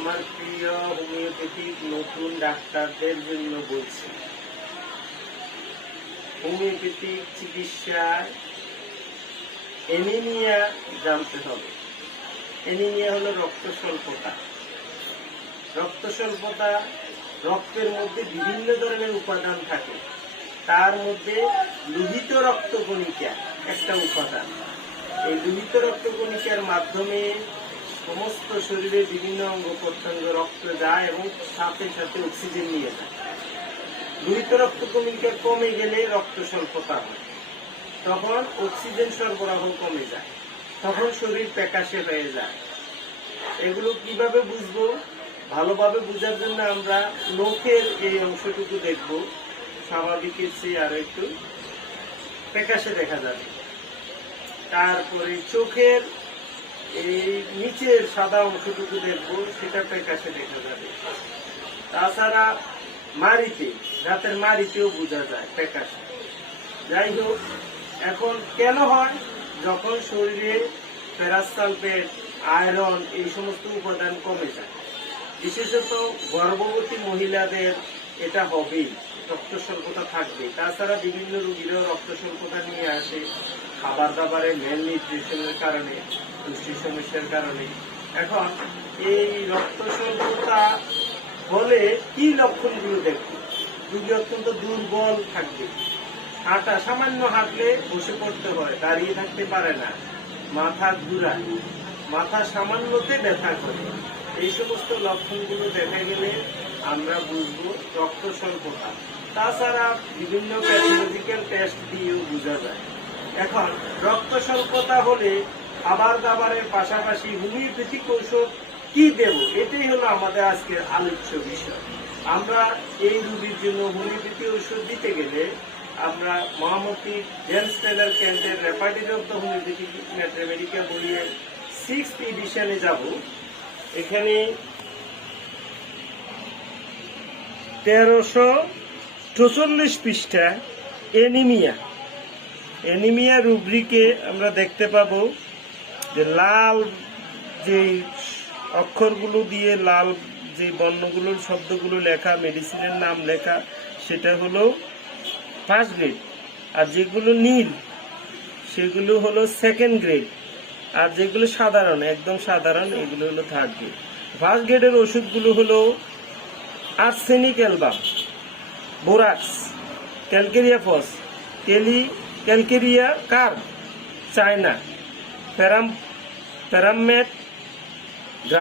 আমার প্রিয় হোমিওপ্যাথিক নতুন ডাক্তারদের জন্য বলছি, হোমিওপ্যাথিক চিকিৎসায় অ্যানিমিয়া জানতে হবে। অ্যানিমিয়া হলো রক্ত স্বল্পতা। রক্ত স্বল্পতা, রক্তের মধ্যে বিভিন্ন ধরনের উপাদান থাকে, তার মধ্যে লোহিত রক্তকণিকা একটা উপাদান। এই লোহিত রক্তকণিকার মাধ্যমে সমস্ত শরীরে বিভিন্ন অঙ্গ প্রত্যঙ্গ রক্ত যায় এবং সাথে সাথে অক্সিজেন নিয়ে যায়। লোহিত রক্তকণিকা কমে গেলে রক্ত স্বল্পতা হয়, তখন অক্সিজেন সরবরাহ কমে যায়, তখন শরীর প্যাকাশে হয়ে যায়। এগুলো কিভাবে বুঝবো? ভালোভাবে বোঝার জন্য আমরা নখের এই অংশটুকু দেখব, স্বাভাবিকের চেয়ে আরো একটু প্যাকাশে দেখা যাবে। তারপরে চোখের এই নিচের সাদা অংশটুকু দেখবো, সেটা প্যাকাশে দেখা যাবে। তাছাড়া মাড়িতে, রাতের মাড়িতেও বোঝা যায় প্যাকাশে। যাই হোক, এখন কেন হয়? যখন শরীরে ফেরাস সালফেট, আয়রন এই সমস্ত উপাদান কমে যায়। বিশেষত গর্ভবতী মহিলাদের এটা হবেই, রক্ত স্বল্পতা থাকবে। তাছাড়া বিভিন্ন রোগীরাও রক্ত স্বল্পতা নিয়ে আসে খাবার দাবারের মেল নিউট্রিশনের কারণে, পুষ্টি সমস্যার কারণে। এখন এই রক্ত স্বল্পতা হলে কি লক্ষণগুলো দেখবে? রোগী অত্যন্ত দুর্বল থাকবে, হাঁটা সামান্য হাঁটলে বসে পড়তে হয়, দাঁড়িয়ে থাকতে পারে না, মাথা ঘুরায়, মাথা সামান্যতে ব্যথা করে। এই সমস্ত লক্ষণগুলো দেখা গেলে আমরা বুঝবো রক্ত স্বল্পতা। তাছাড়া বিভিন্ন প্যাথোলজিক্যাল টেস্ট দিয়েও বোঝা যায়। এখন রক্ত স্বল্পতা হলে খাবার দাবারের পাশাপাশি হোমিওপ্যাথিক ঔষধ কি দেব, এটাই হলো আমাদের আজকের আলোচ্য বিষয়। আমরা এই রোগীর জন্য হোমিওপ্যাথি ঔষধ দিতে গেলে আমরা মহামতি জেমস টেলর কেন্টের repertory of the homeopathic mathematical বইয়ের 6th এডিশনে যাব। এখানে 1344 পৃষ্ঠা অ্যানিমিয়া রুব্রিকে আমরা দেখতে পাবো যে লাল যে অক্ষরগুলো দিয়ে, লাল যে বর্ণগুলোর শব্দগুলো লেখা, মেডিসিনের নাম লেখা, সেটা হলো ফার্স্ট গ্রেড। আর যেগুলো নীল সেগুলো হলো সেকেন্ড গ্রেড। আর যেগুলো সাধারণ, একদম সাধারণ, এগুলো হলো থার্ড গ্রেড। ফার্স্ট গ্রেডের ওষুধগুলো হলো arsenic album, borax, calcarea phos, calcarea carb, china, প্যারামেট,